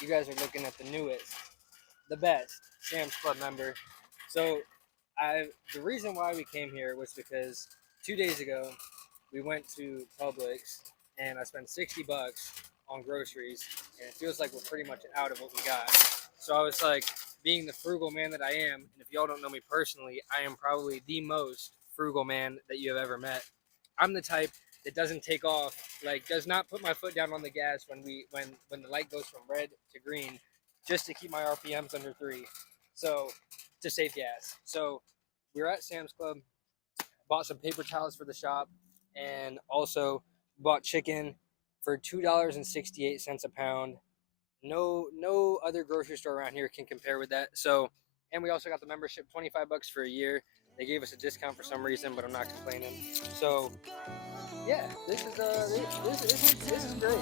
you guys are looking at the newest, the best Sam's Club member. So the reason why we came here was because 2 days ago we went to Publix and I spent $60 on groceries, and it feels like we're pretty much out of what we got. So I was like, being the frugal man that I am, and if y'all don't know me personally, I am probably the most frugal man that you have ever met. I'm the type that doesn't take off, like does not put my foot down on the gas when the light goes from red to green, just to keep my RPMs under 3. So to save gas. So we were at Sam's Club, bought some paper towels for the shop, and also bought chicken for $2.68 a pound. No other grocery store around here can compare with that. So, and we also got the membership, $25 for a year. They gave us a discount for some reason, but I'm not complaining. So, yeah, this is great.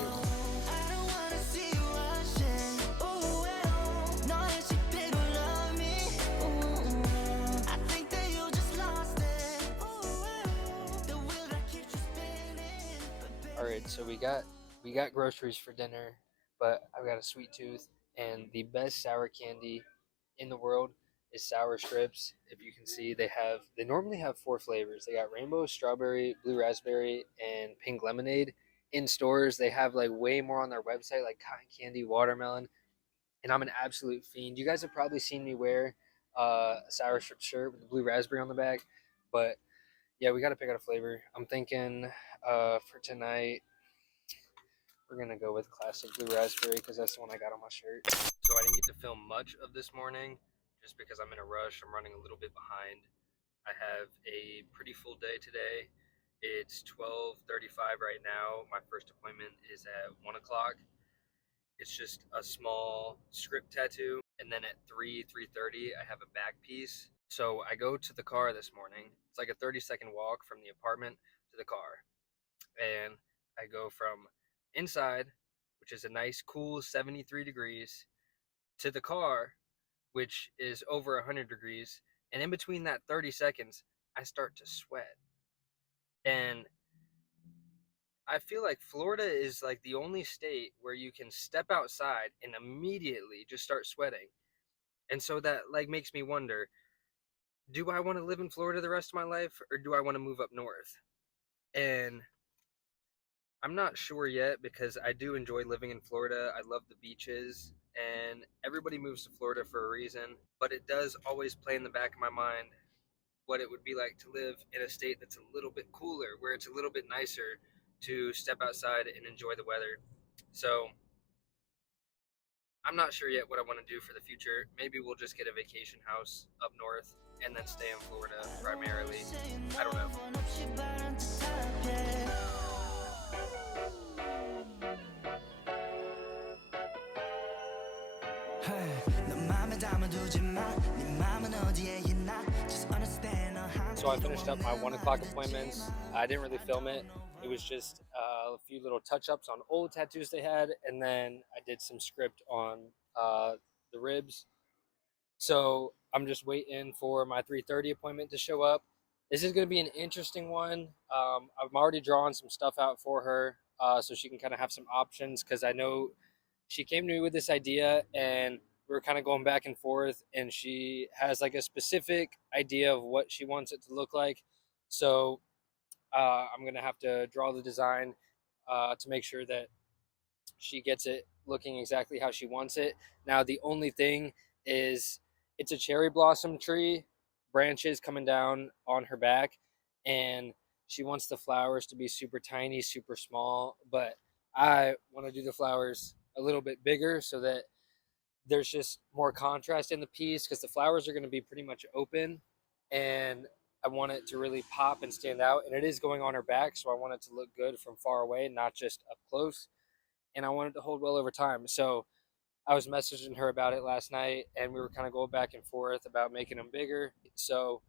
All right, so we got groceries for dinner, but I've got a sweet tooth, and the best sour candy in the world is sour strips. If you can see, they normally have 4 flavors. They got rainbow, strawberry, blue raspberry, and pink lemonade. In stores, they have like way more on their website, like cotton candy, watermelon, and I'm an absolute fiend. You guys have probably seen me wear a sour strip shirt with the blue raspberry on the back, but yeah, we got to pick out a flavor. I'm thinking for tonight, we're going to go with classic blue raspberry because that's the one I got on my shirt. So I didn't get to film much of this morning just because I'm in a rush. I'm running a little bit behind. I have a pretty full day today. It's 12:35 right now. My first appointment is at 1 o'clock. It's just a small script tattoo. And then at 3:30, I have a back piece. So I go to the car this morning. It's like a 30-second walk from the apartment to the car. And I go from inside, which is a nice cool 73 degrees, to the car, which is over 100 degrees. And in between that 30 seconds, I start to sweat. And I feel like Florida is like the only state where you can step outside and immediately just start sweating. And so that like makes me wonder, do I want to live in Florida the rest of my life, or do I want to move up north? And I'm not sure yet, because I do enjoy living in Florida. I love the beaches, and everybody moves to Florida for a reason. But it does always play in the back of my mind what it would be like to live in a state that's a little bit cooler, where it's a little bit nicer to step outside and enjoy the weather. So I'm not sure yet what I want to do for the future. Maybe we'll just get a vacation house up north and then stay in Florida primarily. I don't know. So I finished up my 1 o'clock appointments. I didn't really film it. It was just a few little touch-ups on old tattoos they had, and then I did some script on the ribs. So I'm just waiting for my 3:30 appointment to show up. This is going to be an interesting one. I'm already drawing some stuff out for her so she can kind of have some options, because I know she came to me with this idea and we were kind of going back and forth, and she has like a specific idea of what she wants it to look like. So I'm going to have to draw the design to make sure that she gets it looking exactly how she wants it. Now, the only thing is it's a cherry blossom tree, branches coming down on her back, and she wants the flowers to be super tiny, super small, but I want to do the flowers a little bit bigger so that there's just more contrast in the piece, because the flowers are going to be pretty much open, and I want it to really pop and stand out. And it is going on her back, so I want it to look good from far away, not just up close. And I want it to hold well over time. So I was messaging her about it last night, and we were kind of going back and forth about making them bigger. So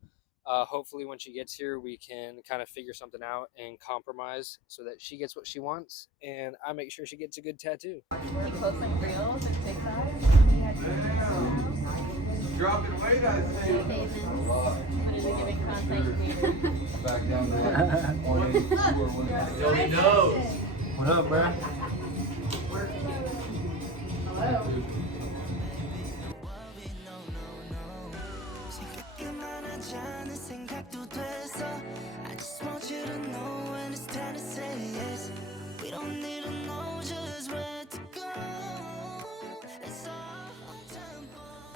hopefully when she gets here, we can kind of figure something out and compromise so that she gets what she wants, and I make sure she gets a good tattoo. You post like reels and TikTok? Dropping weight, I think. What is it, giving content creator? Back down to 182 or 183. Nobody knows. What up, bro? Hello.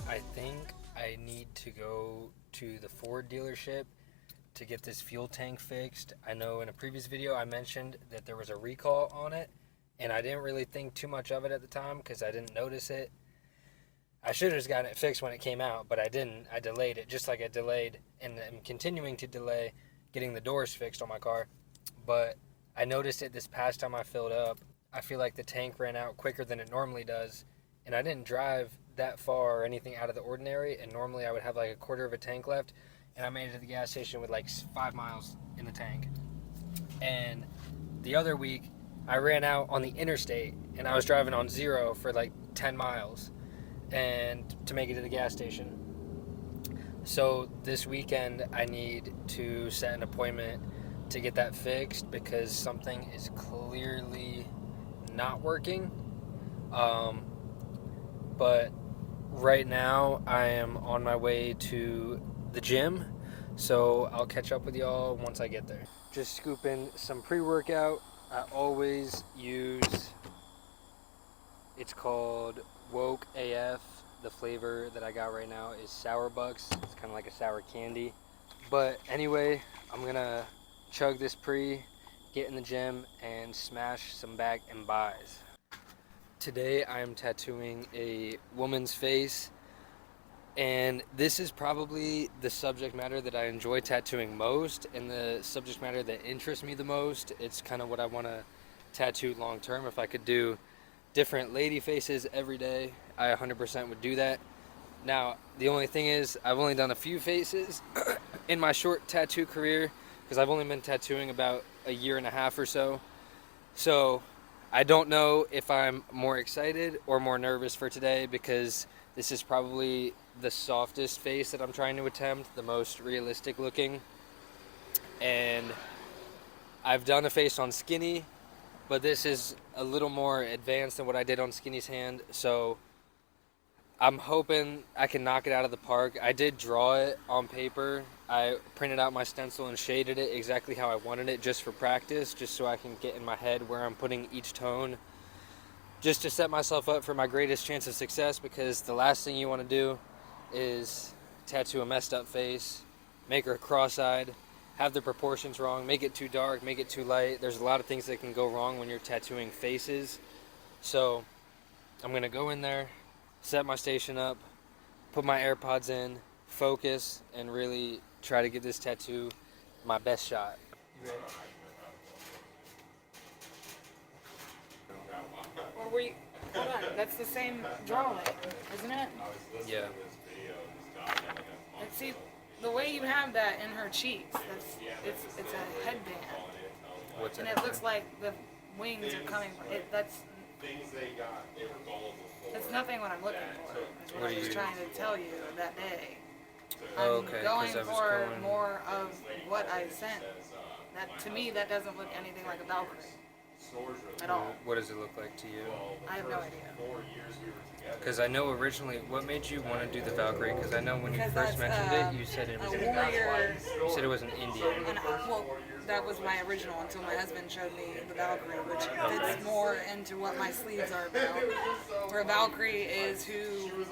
I think I need to go to the Ford dealership to get this fuel tank fixed. I know in a previous video I mentioned that there was a recall on it, and I didn't really think too much of it at the time because I didn't notice it. I should have just gotten it fixed when it came out, but I didn't. I delayed it, just like I delayed and am continuing to delay getting the doors fixed on my car. But I noticed it this past time I filled up. I feel like the tank ran out quicker than it normally does, and I didn't drive that far or anything out of the ordinary, and normally I would have like a quarter of a tank left, and I made it to the gas station with like 5 miles in the tank. And the other week I ran out on the interstate and I was driving on 0 for like 10 miles and to make it to the gas station. So this weekend I need to set an appointment to get that fixed because something is clearly not working. But right now I am on my way to the gym, so I'll catch up with y'all once I get there. Just scooping some pre-workout. I always use, it's called Woke AF. The flavor that I got right now is Sour Bucks. It's kind of like a sour candy. But anyway, I'm gonna chug this pre, get in the gym, and smash some back and buys. Today I am tattooing a woman's face, and this is probably the subject matter that I enjoy tattooing most and the subject matter that interests me the most. It's kind of what I want to tattoo long term. If I could do different lady faces every day, I 100% would do that. Now, the only thing is I've only done a few faces in my short tattoo career because I've only been tattooing about a year and a half or so. So I don't know if I'm more excited or more nervous for today because this is probably the softest face that I'm trying to attempt, the most realistic looking. And I've done a face on Skinny, but this is a little more advanced than what I did on Skinny's hand. So I'm hoping I can knock it out of the park. I did draw it on paper. I printed out my stencil and shaded it exactly how I wanted it just for practice, just so I can get in my head where I'm putting each tone, just to set myself up for my greatest chance of success, because the last thing you want to do is tattoo a messed up face, make her cross-eyed, have the proportions wrong, make it too dark, make it too light. There's a lot of things that can go wrong when you're tattooing faces. So I'm going to go in there, set my station up, put my AirPods in, focus, and really try to give this tattoo my best shot. Or were you, hold on, that's the same drawing, isn't it? Yeah. And see, the way you have that in her cheeks, it's a headband. What's And that? it looks like the wings are coming, that's nothing what I'm looking for. Is what What I are was you- trying to tell you that day. Oh, I'm okay, 'cause going I was for going- more of what I sent. That, to me, that doesn't look anything like a Valkyrie. At all. What does it look like to you? I have no idea. Because I know originally, what made you want to do the Valkyrie? Because I know when you Because first that's, mentioned it, you said it was a warrior. you said it was an Indian. And well, that was my original until my husband showed me the Valkyrie, which fits more into what my sleeves are about. Where Valkyrie is who,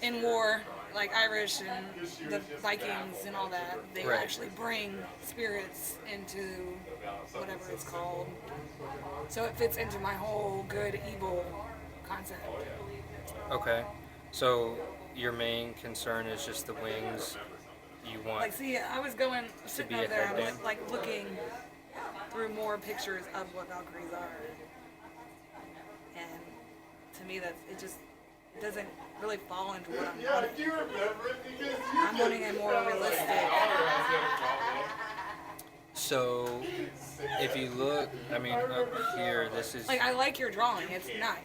in war, like Irish and the Vikings and all that, they Right. actually bring spirits into whatever it's called. So it fits into my whole good, evil concept. Okay. So your main concern is just the wings you want. Like, see, I was going, sitting be up a there, I'm headband? like looking through more pictures of what Valkyries are. And to me, that it just doesn't really fall into what I'm wanting. Do you remember it? Because I'm wanting a more realistic. So if you look, I mean, up here, this is. Like, I like your drawing, it's nice.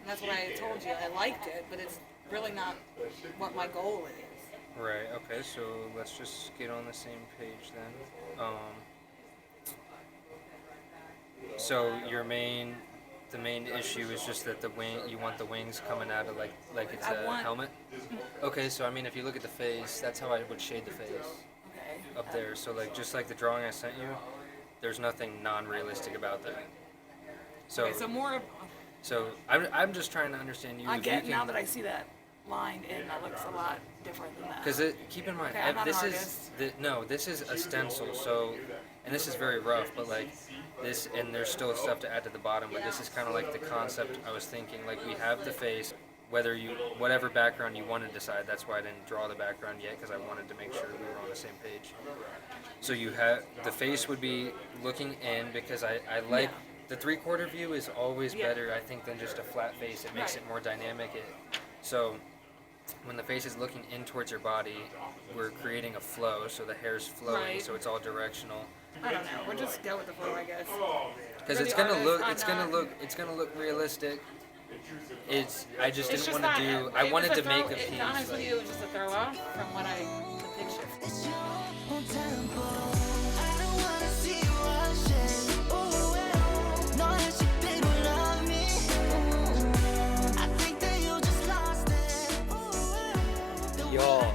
And that's what I told you. I liked it, but it's really not what my goal is. Right, okay, so let's just get on the same page then. So your main the main issue is just that you want the wings coming out of like it's a helmet. Okay, so I mean, if you look at the face, that's how I would shade the face Okay. up there. So like just like the drawing I sent you, there's nothing non-realistic about that. So Okay, so more. so I'm just trying to understand you. I if get you now can, that I see that line in, that looks a lot different than that. because keep in mind, Okay, I'm not this an is this is a stencil. So, and this is very rough, but like this, and there's still stuff to add to the bottom. But this is kind of like the concept I was thinking. Like we have the face, whatever background you want to decide. That's why I didn't draw the background yet, because I wanted to make sure we were on the same page. So you have the face would be looking in, because I like the 3/4 view is always better, I think, than just a flat face. It makes it more dynamic. So when the face is looking in towards your body, we're creating a flow, so the hair's flowing, Right. so it's all directional. I don't know. We'll just go with the flow, I guess. Because For it's the gonna artist, look, I'm it's gonna not- look, it's gonna look realistic. I just It's didn't just want to not. do. I wanted to make a To piece. honest with you, it was just a throw off from what the picture. It's your own tempo. I don't wanna see you rushing. Ooh, know that you think you love me. Ooh, I think that you just lost it. Ooh, Y'all,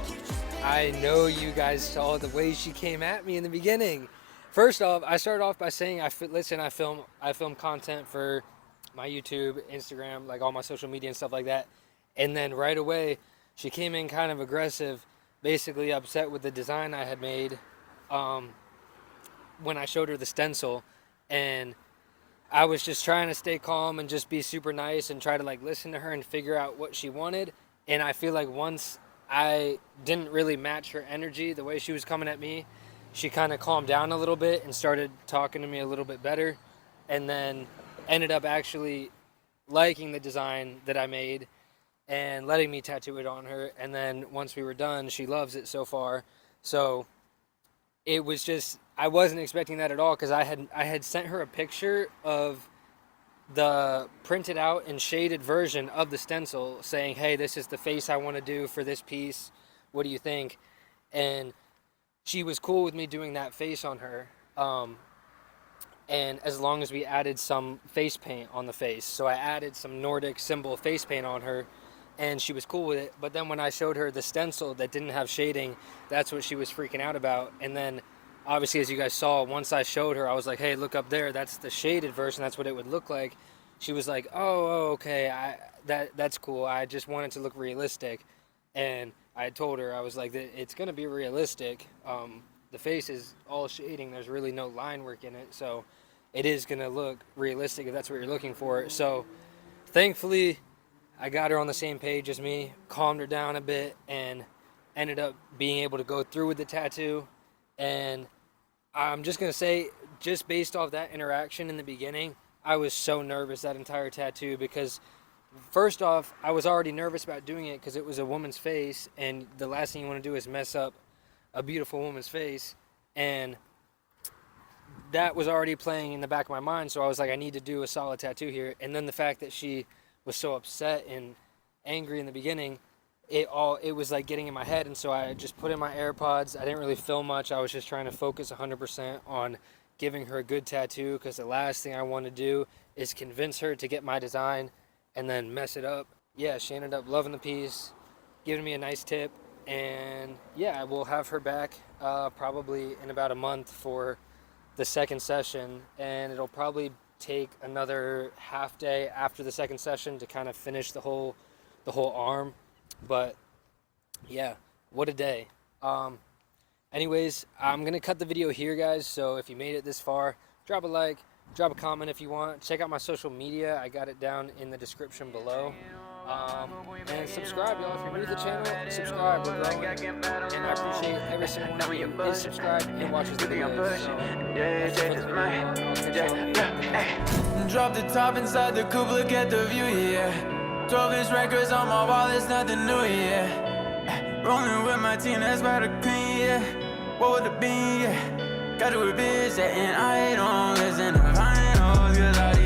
I know you guys saw the way she came at me in the beginning. First off, I started off by saying, I film content for my YouTube, Instagram, like all my social media and stuff like that. And then right away, she came in kind of aggressive, basically upset with the design I had made when I showed her the stencil. And I was just trying to stay calm and just be super nice and try to like listen to her and figure out what she wanted. And I feel like once I didn't really match her energy, the way she was coming at me, she kind of calmed down a little bit and started talking to me a little bit better, and then ended up actually liking the design that I made and letting me tattoo it on her. And then once we were done, she loves it so far. So it was just, I wasn't expecting that at all, because I had sent her a picture of the printed out and shaded version of the stencil saying, hey, this is the face I want to do for this piece. What do you think? And she was cool with me doing that face on her. And as long as we added some face paint on the face. So I added some Nordic symbol face paint on her, and she was cool with it. But then when I showed her the stencil that didn't have shading, that's what she was freaking out about. And then obviously, as you guys saw, once I showed her, I was like, hey, look up there, that's the shaded version, that's what it would look like. She was like, oh, okay, that's cool, I just wanted to look realistic. And I told her, I was like, it's gonna be realistic. The face is all shading, there's really no line work in it, so it is gonna look realistic if that's what you're looking for. So thankfully, I got her on the same page as me, calmed her down a bit, and ended up being able to go through with the tattoo. And I'm just gonna say, just based off that interaction in the beginning, I was so nervous that entire tattoo, because first off, I was already nervous about doing it because it was a woman's face, and the last thing you want to do is mess up a beautiful woman's face. And that was already playing in the back of my mind, so I was like, I need to do a solid tattoo here. And then the fact that she was so upset and angry in the beginning, it was like getting in my head. And so I just put in my AirPods. I didn't really film much. I was just trying to focus 100% on giving her a good tattoo, because the last thing I want to do is convince her to get my design and then mess it up. Yeah, she ended up loving the piece, giving me a nice tip, and yeah, I will have her back probably in about a month for the second session, and it'll probably take another half day after the second session to kind of finish the whole arm. But yeah, what a day. Anyways, I'm gonna cut the video here, guys, so if you made it this far, drop a like, drop a comment if you want. Check out my social media, I got it down in the description below. And subscribe, y'all. If you're new to the channel, subscribe. We're growing, and I appreciate every single one of you who is subscribed and watches the videos. So, drop the top inside the coupe, look at the view, yeah. 12-inch records on my wall, it's nothing new, yeah. Rolling with my team, that's by the queen, yeah. What would it be, yeah. Got to a bitch that and I don't listen to finals, 'cause I